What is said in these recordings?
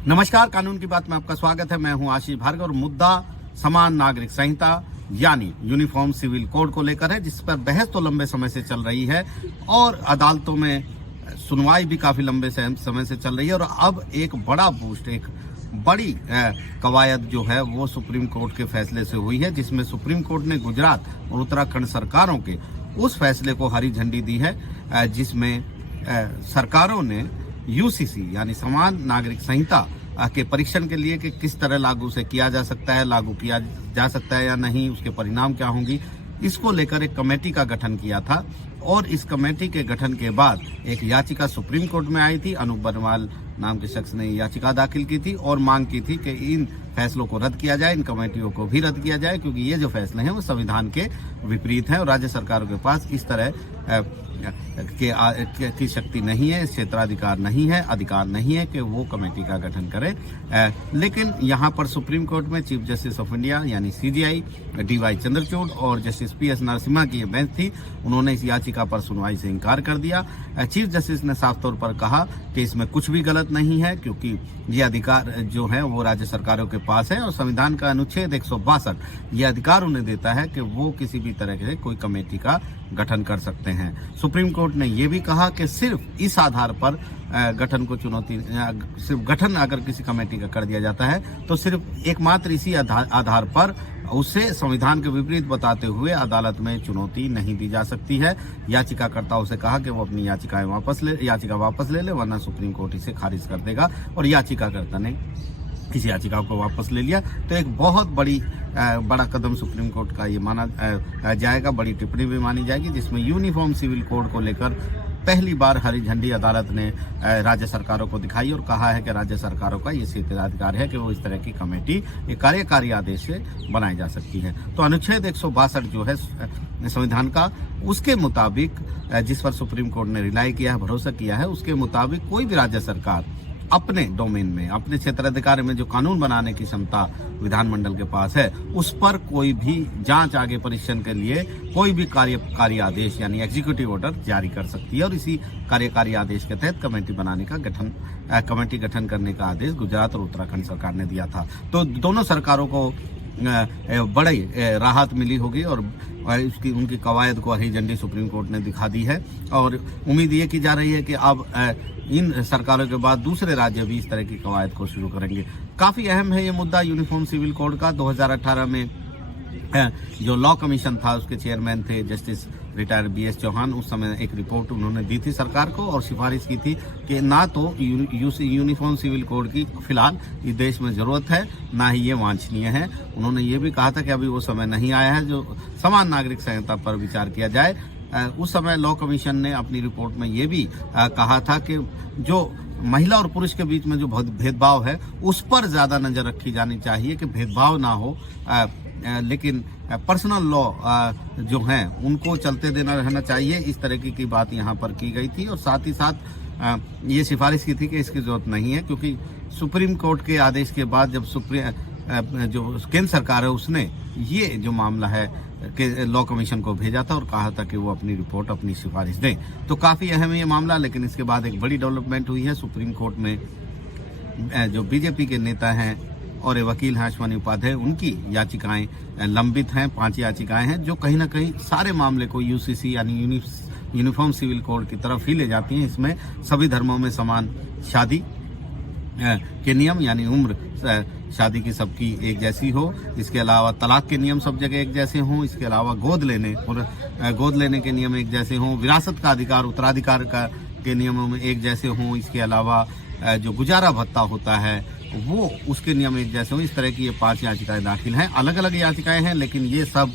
नमस्कार, कानून की बात में आपका स्वागत है। मैं हूं आशीष भार्गव और मुद्दा समान नागरिक संहिता यानी यूनिफॉर्म सिविल कोड को लेकर है, जिस पर बहस तो लंबे समय से चल रही है और अदालतों में सुनवाई भी काफी लंबे समय से चल रही है। और अब एक बड़ा बूस्ट, एक बड़ी कवायद जो है वो सुप्रीम कोर्ट के फैसले से हुई है, जिसमें सुप्रीम कोर्ट ने गुजरात और उत्तराखंड सरकारों के उस फैसले को हरी झंडी दी है, जिसमें सरकारों ने यूसीसी यानी समान नागरिक संहिता के परीक्षण के लिए कि किस तरह लागू से किया जा सकता है, लागू किया जा सकता है या नहीं, उसके परिणाम क्या होंगी, इसको लेकर एक कमेटी का गठन किया था। और इस कमेटी के गठन के बाद एक याचिका सुप्रीम कोर्ट में आई थी। अनूप बनवाल नाम के शख्स ने याचिका दाखिल की थी और मांग की थी कि इन फैसलों को रद्द किया जाए, इन कमेटियों को भी रद्द किया जाए, क्योंकि ये जो फैसले हैं वो संविधान के विपरीत हैं और राज्य सरकारों के पास इस तरह की शक्ति नहीं है, क्षेत्राधिकार नहीं है, अधिकार नहीं है कि वो कमेटी का गठन करे। लेकिन यहाँ पर सुप्रीम कोर्ट में चीफ जस्टिस ऑफ इंडिया यानी सीजेआई डीवाई चंद्रचूड़ और जस्टिस पीएस नरसिम्हा की बेंच थी, उन्होंने इस याचिका पर सुनवाई से इनकार कर दिया। चीफ जस्टिस ने साफ तौर पर कहा कि इसमें कुछ भी गलत नहीं है, क्योंकि ये अधिकार जो है वो राज्य सरकारों के पास है और संविधान का अनुच्छेद 162 ये अधिकार उन्हें देता है कि वो किसी भी तरह से कोई कमेटी का गठन कर सकते हैं। सुप्रीम कोर्ट ने यह भी कहा कि सिर्फ इस आधार पर गठन को चुनौती, सिर्फ गठन अगर किसी कमेटी का कर दिया जाता है तो सिर्फ एकमात्र इसी आधार पर उसे संविधान के विपरीत बताते हुए अदालत में चुनौती नहीं दी जा सकती है। याचिकाकर्ताओं से कहा कि वो अपनी याचिका वापस ले ले, वरना सुप्रीम कोर्ट इसे खारिज कर देगा। और याचिकाकर्ता ने इस याचिका को वापस ले लिया। तो एक बहुत बड़ा कदम सुप्रीम कोर्ट का ये माना जाएगा, बड़ी टिप्पणी भी मानी जाएगी, जिसमें यूनिफॉर्म सिविल कोड को लेकर पहली बार हरी झंडी अदालत ने राज्य सरकारों को दिखाई और कहा है कि राज्य सरकारों का ये क्षेत्राधिकार है कि वो इस तरह की कमेटी एक कार्यकारी आदेश से बनाई जा सकती है। तो अनुच्छेद 162 जो है संविधान का, उसके मुताबिक, जिस पर सुप्रीम कोर्ट ने रिलाई किया है, भरोसा किया है, उसके मुताबिक कोई भी राज्य सरकार अपने डोमेन में, अपने क्षेत्राधिकार में जो कानून बनाने की क्षमता विधानमंडल के पास है, उस पर कोई भी जांच आगे परीक्षण के लिए कोई भी कार्यकारी आदेश यानी एग्जीक्यूटिव ऑर्डर जारी कर सकती है। और इसी कार्यकारी आदेश के तहत कमेटी गठन करने का आदेश गुजरात और उत्तराखंड सरकार ने दिया था। तो दोनों सरकारों को बड़ी राहत मिली होगी और उनकी कवायद को हरी झंडी सुप्रीम कोर्ट ने दिखा दी है। और उम्मीद ये की जा रही है कि अब इन सरकारों के बाद दूसरे राज्य भी इस तरह की कवायद को शुरू करेंगे। काफी अहम है ये मुद्दा यूनिफॉर्म सिविल कोड का। 2018 में जो लॉ कमीशन था उसके चेयरमैन थे जस्टिस रिटायर्ड बीएस चौहान। उस समय एक रिपोर्ट उन्होंने दी थी सरकार को और सिफारिश की थी कि ना तो यूनिफॉर्म सिविल कोड की फिलहाल इस देश में जरूरत है, ना ही ये वांछनीय है। उन्होंने ये भी कहा था कि अभी वो समय नहीं आया है जो समान नागरिक संहिता पर विचार किया जाए। उस समय लॉ कमीशन ने अपनी रिपोर्ट में ये भी कहा था कि जो महिला और पुरुष के बीच में जो भेदभाव है उस पर ज्यादा नजर रखी जानी चाहिए कि भेदभाव ना हो, लेकिन पर्सनल लॉ जो हैं उनको चलते देना रहना चाहिए। इस तरह की बात यहाँ पर की गई थी और साथ ही साथ ये सिफारिश की थी कि इसकी जरूरत नहीं है, क्योंकि सुप्रीम कोर्ट के आदेश के बाद जब जो केंद्र सरकार है उसने ये जो मामला है कि लॉ कमीशन को भेजा था और कहा था कि वो अपनी रिपोर्ट, अपनी सिफारिश दें। तो काफी अहम है ये मामला। लेकिन इसके बाद एक बड़ी डेवलपमेंट हुई है। सुप्रीम कोर्ट में जो बीजेपी के नेता हैं और वकील हैं अश्वनी उपाध्याय, उनकी याचिकाएं लंबित हैं। 5 याचिकाएं हैं जो कहीं ना कहीं सारे मामले को यूसीसी यानी यूनिफॉर्म सिविल कोड की तरफ ही ले जाती हैं। इसमें सभी धर्मों में समान शादी के नियम यानी उम्र शादी की सबकी एक जैसी हो, इसके अलावा तलाक के नियम सब जगह एक जैसे हों, इसके अलावा गोद लेने के नियम एक जैसे हों, विरासत का अधिकार, उत्तराधिकार के नियमों में एक जैसे हों, इसके अलावा जो गुजारा भत्ता होता है वो उसके नियम एक जैसे हों। इस तरह की ये 5 याचिकाएं दाखिल हैं। अलग अलग याचिकाएं हैं, लेकिन ये सब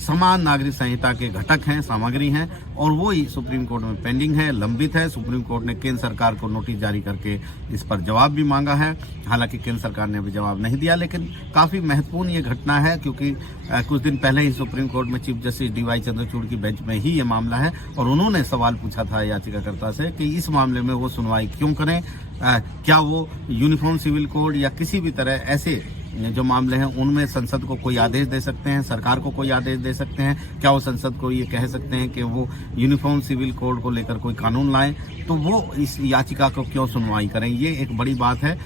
समान नागरिक संहिता के घटक हैं, सामग्री हैं और वो ही सुप्रीम कोर्ट में पेंडिंग है, लंबित है। सुप्रीम कोर्ट ने केंद्र सरकार को नोटिस जारी करके इस पर जवाब भी मांगा है। हालांकि केंद्र सरकार ने अभी जवाब नहीं दिया, लेकिन काफी महत्वपूर्ण ये घटना है, क्योंकि कुछ दिन पहले ही सुप्रीम कोर्ट में चीफ जस्टिस डीवाई चंद्रचूड़ की बेंच में ही ये मामला है और उन्होंने सवाल पूछा था याचिकाकर्ता से कि इस मामले में वो सुनवाई क्यों करें, क्या वो यूनिफॉर्म सिविल कोड या किसी भी तरह ऐसे जो मामले हैं उनमें संसद को कोई आदेश दे सकते हैं, सरकार को कोई आदेश दे सकते हैं। क्या वो संसद को ये कह सकते हैं कि वो यूनिफॉर्म सिविल कोड को लेकर कोई कानून लाएं? तो वो इस याचिका को क्यों सुनवाई करें? ये एक बड़ी बात है।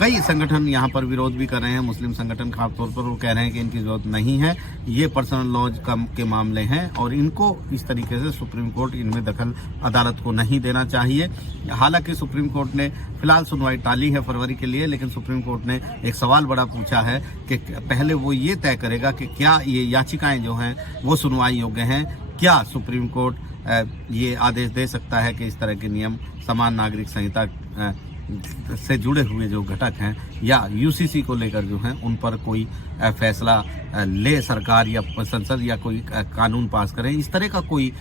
कई संगठन यहाँ पर विरोध भी कर रहे हैं, मुस्लिम संगठन खासतौर पर वो कह रहे हैं कि इनकी जरूरत नहीं है, ये पर्सनल लॉज के मामले हैं और इनको इस तरीके से सुप्रीम कोर्ट इनमें दखल अदालत को नहीं देना चाहिए। हालांकि सुप्रीम कोर्ट ने फिलहाल सुनवाई टाली है फरवरी के लिए, लेकिन सुप्रीम कोर्ट ने एक सवाल बड़ा पूछा है कि पहले वो ये तय करेगा कि क्या ये याचिकाएं जो हैं वो सुनवाई योग्य हैं। क्या सुप्रीम कोर्ट ये आदेश दे सकता है कि इस तरह के नियम समान नागरिक संहिता से जुड़े हुए जो घटक हैं या यूसीसी को लेकर जो हैं उन पर कोई फैसला ले सरकार या संसद या कोई कानून पास करें? इस तरह का कोई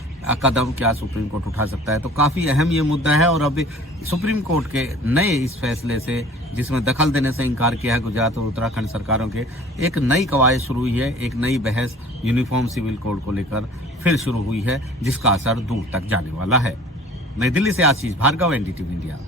कदम क्या सुप्रीम कोर्ट उठा सकता है? तो काफ़ी अहम ये मुद्दा है। और अभी सुप्रीम कोर्ट के नए इस फैसले से, जिसमें दखल देने से इनकार किया है गुजरात और उत्तराखंड सरकारों के, एक नई कवायद शुरू हुई है, एक नई बहस यूनिफॉर्म सिविल कोड को लेकर फिर शुरू हुई है, जिसका असर दूर तक जाने वाला है। नई दिल्ली से आशीष भार्गव, एनडीटीवी इंडिया।